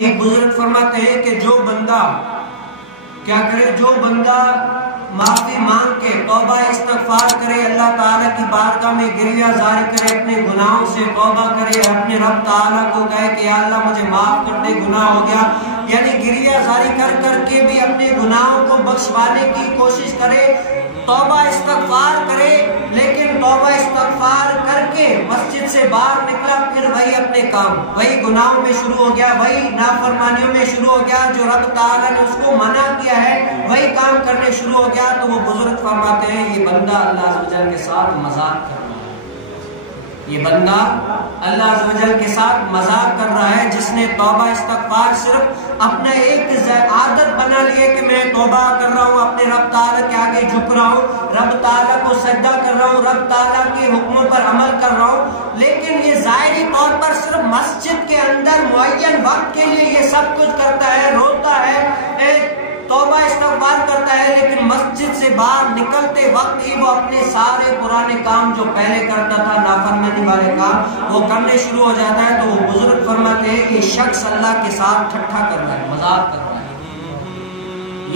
एक बुजुर्ग फरमाते हैं कि जो बंदा क्या करे, जो बंदा माफी मांग के तौबा इस्तगफार करे, अल्लाह ताला की बारगाह में गिरिया जारी करे, अपने गुनाहों से तौबा करे, अपने रब ताला को कहे कि या अल्लाह मुझे माफ कर दे, गुनाह हो गया, यानी गिरिया जारी कर करके भी अपने गुनाहों को बख्शवाने की कोशिश करे, तौबा इस्तगफार करे। लेकिन तौबा इस्तगफार करके मस्जिद से बाहर निकला, फिर वही अपने काम, वही गुनाहों में शुरू हो गया, वही नाफरमानियों में शुरू हो गया, जो रब ताला ने उसको मना किया है वही काम करने शुरू हो गया, तो वो बुजुर्ग फरमाते हैं ये बंदा अल्लाह अज़्ज़ व जल के साथ मजाक कर रहा है, ये बंदा अल्लाह अज़्ज़ व जल के साथ मजाक कर रहा है, जिसने तौबा इस्तगफार सिर्फ अपना एक आदत बना लिए कि मैं तौबा कर रहा हूँ, अपने रब ताला के आगे झुक रहा हूँ, रब ताला को सजदा कर रहा हूँ, रब ताला के हुक्मों पर अमल कर रहा हूँ। लेकिन ये ज़ाहिरी तौर पर सिर्फ मस्जिद के अंदर मुअय्यन वक्त के लिए ये सब कुछ करता है, रोता है, तौबा इस्तगफार करता है, लेकिन मस्जिद से बाहर निकलते वक्त ही वो अपने सारे पुराने काम जो पहले करता था, नाफरमानी वाले काम, वो करने शुरू हो जाता है। तो वो बुजुर्ग फरमाते हैं कि शख्स अल्लाह के साथ ठट्ठा कर रहा है, मजाक कर रहा है।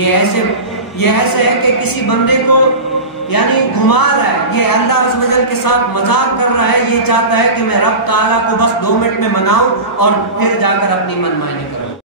ये ऐसे है कि किसी बंदे को यानी घुमा रहा है, ये अल्लाह अज़्ज़ व जल के साथ मजाक कर रहा है, ये चाहता है कि मैं रब ताला को बस 2 मिनट में मनाऊं और फिर जाकर अपनी मनमानी